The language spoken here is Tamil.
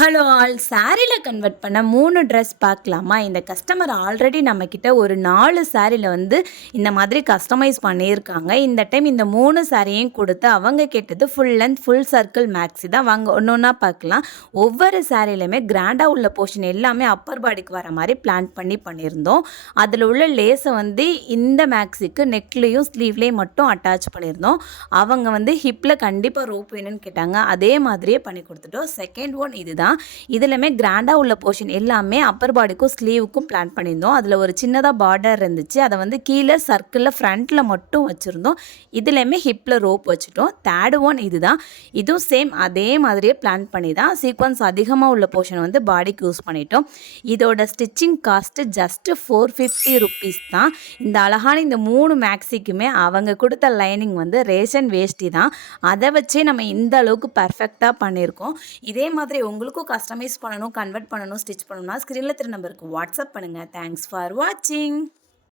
ஹலோ ஆல் சாரியில் கன்வெர்ட் பண்ண 3 ட்ரெஸ் பார்க்கலாமா? இந்த கஸ்டமர் ஆல்ரெடி நம்மக்கிட்ட ஒரு 4 சாரியில் வந்து இந்த மாதிரி கஸ்டமைஸ் பண்ணியிருக்காங்க. இந்த டைம் இந்த 3 சாரியும் கொடுத்து அவங்க கேட்டது full length full circle maxi தான். வாங்க ஒன்று ஒன்றா பார்க்கலாம். ஒவ்வொரு சாரிலையுமே கிராண்டாக உள்ள போர்ஷன் எல்லாமே அப்பர் பாடிக்கு வர மாதிரி பிளான் பண்ணியிருந்தோம். அதில் உள்ள லேஸை வந்து இந்த மேக்ஸிக்கு நெக்லேயும் ஸ்லீவ்லேயும் மட்டும் அட்டாச் பண்ணியிருந்தோம். அவங்க வந்து ஹிப்பில் கண்டிப்பாக ரோப் வேணும்னு கேட்டாங்க. அதே மாதிரியே பண்ணி கொடுத்துட்டோம். செகண்ட் ஒன் இது தான். இதுலமே கிராண்டாக உள்ள போர்ஷன் எல்லாமே அப்பர் பாடிக்கும் ஸ்லீவுக்கும் பிளான் பண்ணியிருந்தோம். அதில் ஒரு சின்னதாக பார்டர் இருந்துச்சு. அதை வந்து கீழே சர்க்கிளில் ஃப்ரண்ட்டில் மட்டும் வச்சுருந்தோம். இதுலேயுமே ஹிப்பில் ரோப் வச்சுட்டோம். தேர்ட் ஒன் இது தான். இதுவும் சேம் அதே மாதிரியே பிளான் பண்ணி தான் சீக்வன்ஸ் அதிகமாக உள்ள போர்ஷன் வந்து பாடிக்கு யூஸ் பண்ணிட்டோம். இதோட ஸ்டிச்சிங் காஸ்ட்டு ஜஸ்ட்டு 450 ருப்பீஸ் தான். இந்த அழகான இந்த 3 மேக்ஸிக்குமே அவங்க கொடுத்த லைனிங் வந்து ரேஷன் வேஷ்டி தான். அதை வச்சே நம்ம இந்த அளவுக்கு பர்ஃபெக்டாக பண்ணியிருக்கோம். இதே மாதிரி உங்களுக்கு கஸ்டமைஸ் பண்ணணும், கன்வெர்ட் பண்ணணும், ஸ்டிச் பண்ணணும்னா ஸ்க்ரீனில் தெரிய நம்பருக்கு வாட்ஸ்அப் பண்ணுங்கள். தேங்க்ஸ் ஃபார் வாட்சிங்.